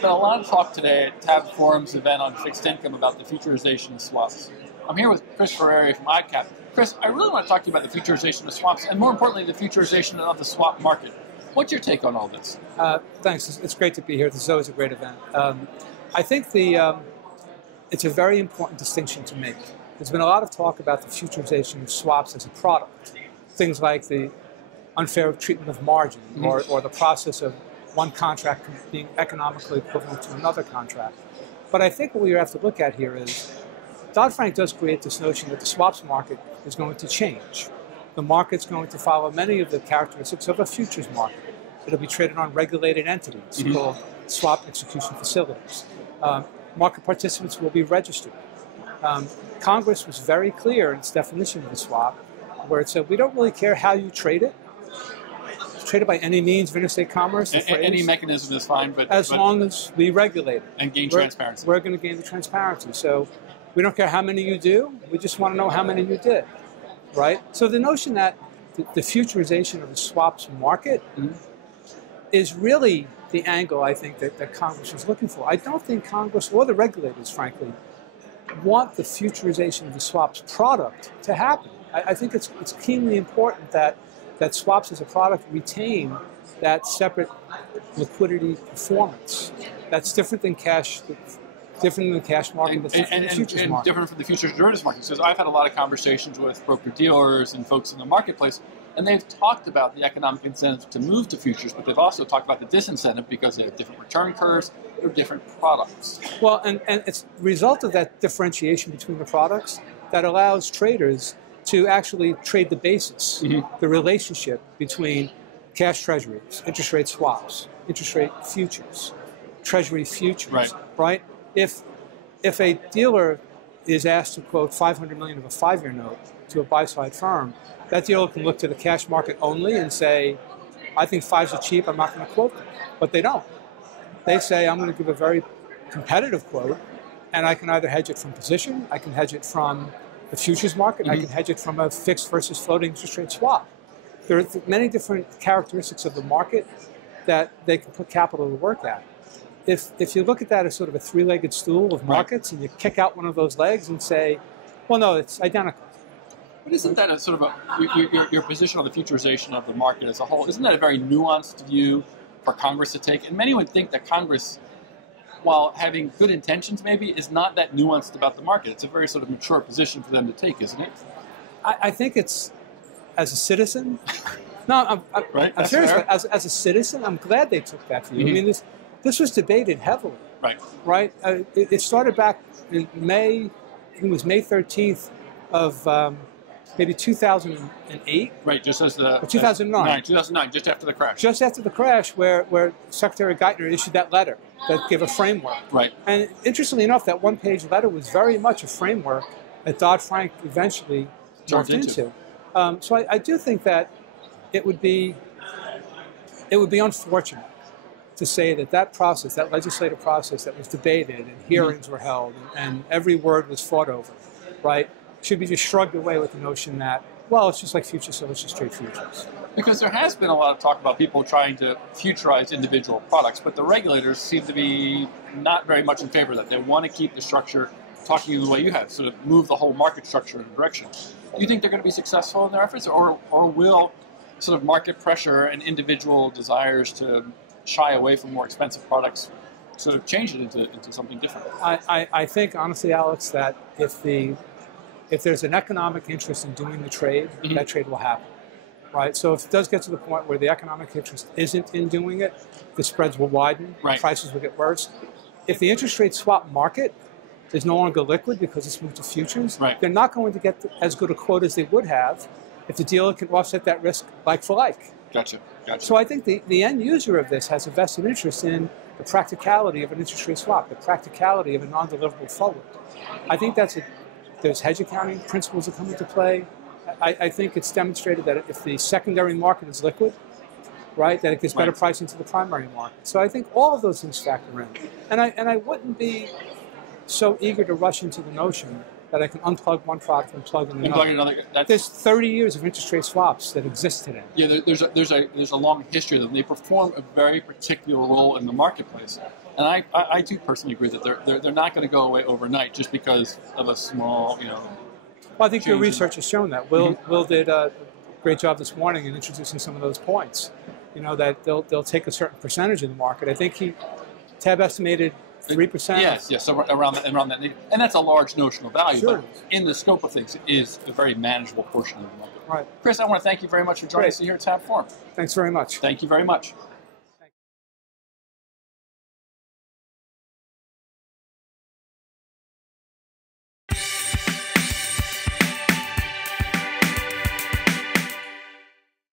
been a lot of talk today at TabbFORUM's event on fixed income about the futurization of swaps. I'm here with Chris Ferreri from ICAP. Chris, I really want to talk to you about the futurization of swaps, and more importantly, the futurization of the swap market. What's your take on all this? Thanks. It's great to be here. This is always a great event. I think it's a very important distinction to make. There's been a lot of talk about the futurization of swaps as a product. Things like the unfair treatment of margin, or the process of one contract being economically equivalent to another contract. But I think what we have to look at here is Dodd-Frank does create this notion that the swaps market is going to change. The market's going to follow many of the characteristics of a futures market. It'll be traded on regulated entities called swap execution facilities. Market participants will be registered. Congress was very clear in its definition of the swap, where it said we don't really care how you trade it. Traded by any means of interstate commerce. Any mechanism is fine, but as long as we regulate it and gain transparency. We're going to gain the transparency. So we don't care how many you do. We just want to know how many you did, right? So the notion that the futurization of the swaps market is really the angle I think that Congress is looking for. I don't think Congress or the regulators, frankly, want the futurization of the swaps product to happen. I think it's keenly important that swaps as a product retain that separate liquidity performance. That's different than cash, different than the cash market, that's different than the futures market. Different from the futures derivatives market. So I've had a lot of conversations with broker-dealers and folks in the marketplace, and they've talked about the economic incentive to move to futures, but they've also talked about the disincentive because they have different return curves, they're different products. Well, and it's the result of that differentiation between the products that allows traders to actually trade the basis, the relationship between cash treasuries, interest rate swaps, interest rate futures, treasury futures, right? If a dealer is asked to quote $500 million of a 5-year note to a buy-side firm, that dealer can look to the cash market only and say, I think 5s are cheap, I'm not going to quote them. But they don't. They say, I'm going to give a very competitive quote, and I can either hedge it from position, I can hedge it from the futures market, I can hedge it from a fixed versus floating interest rate swap. There are many different characteristics of the market that they can put capital to work at. If you look at that as sort of a three-legged stool of markets and you kick out one of those legs and say, well, no, it's identical. But isn't that a sort of your position on the futurization of the market as a whole, isn't that a very nuanced view for Congress to take? And many would think that Congress, while having good intentions maybe, is not that nuanced about the market. It's a very sort of mature position for them to take, isn't it? I think it's, as a citizen, no, I'm serious, as a citizen, I'm glad they took that view. I mean, this was debated heavily, right? It started back in May, I think it was May 13th of maybe 2008. Right, just as the... 2009. 2009, just after the crash. Just after the crash, where Secretary Geithner issued that letter that gave a framework. Right. And interestingly enough, that one-page letter was very much a framework that Dodd-Frank eventually turned into. So I do think that it would be unfortunate to say that process, that legislative process that was debated and hearings were held and every word was fought over, right, should be just shrugged away with the notion that, well, it's just like futures, so let's just trade futures. Because there has been a lot of talk about people trying to futurize individual products, but the regulators seem to be not very much in favor of that. They want to keep the structure, talking the way you have, sort of move the whole market structure in a direction. Do you think they're going to be successful in their efforts, or will sort of market pressure and individual desires to shy away from more expensive products sort of change it into something different? I think, honestly, Alex, that if there's an economic interest in doing the trade, that trade will happen, right? So if it does get to the point where the economic interest isn't in doing it, the spreads will widen, prices will get worse. If the interest rate swap market is no longer liquid because it's moved to futures, they're not going to get as good a quote as they would have if the dealer can offset that risk like for like. Gotcha. So I think the end user of this has a vested interest in the practicality of an interest rate swap, the practicality of a non-deliverable forward. I think there's hedge accounting principles that come into play. I think it's demonstrated that if the secondary market is liquid, right, that it gives better pricing to the primary market. So I think all of those things factor in. And I wouldn't be so eager to rush into the notion that I can unplug one product and plug in another. There's 30 years of interest rate swaps that exist today. Yeah, there's a long history of them. They perform a very particular role in the marketplace. And I do personally agree that they're not going to go away overnight just because of a small, Well, I think your research has shown that. Will did a great job this morning in introducing some of those points. That they'll take a certain percentage of the market. I think Tabb estimated 3%. Yes, so around that, and that's a large notional value. Sure. But in the scope of things, it is a very manageable portion of the market. Right. Chris, I want to thank you very much for joining us here at TabbFORUM. Thanks very much. Thank you very much.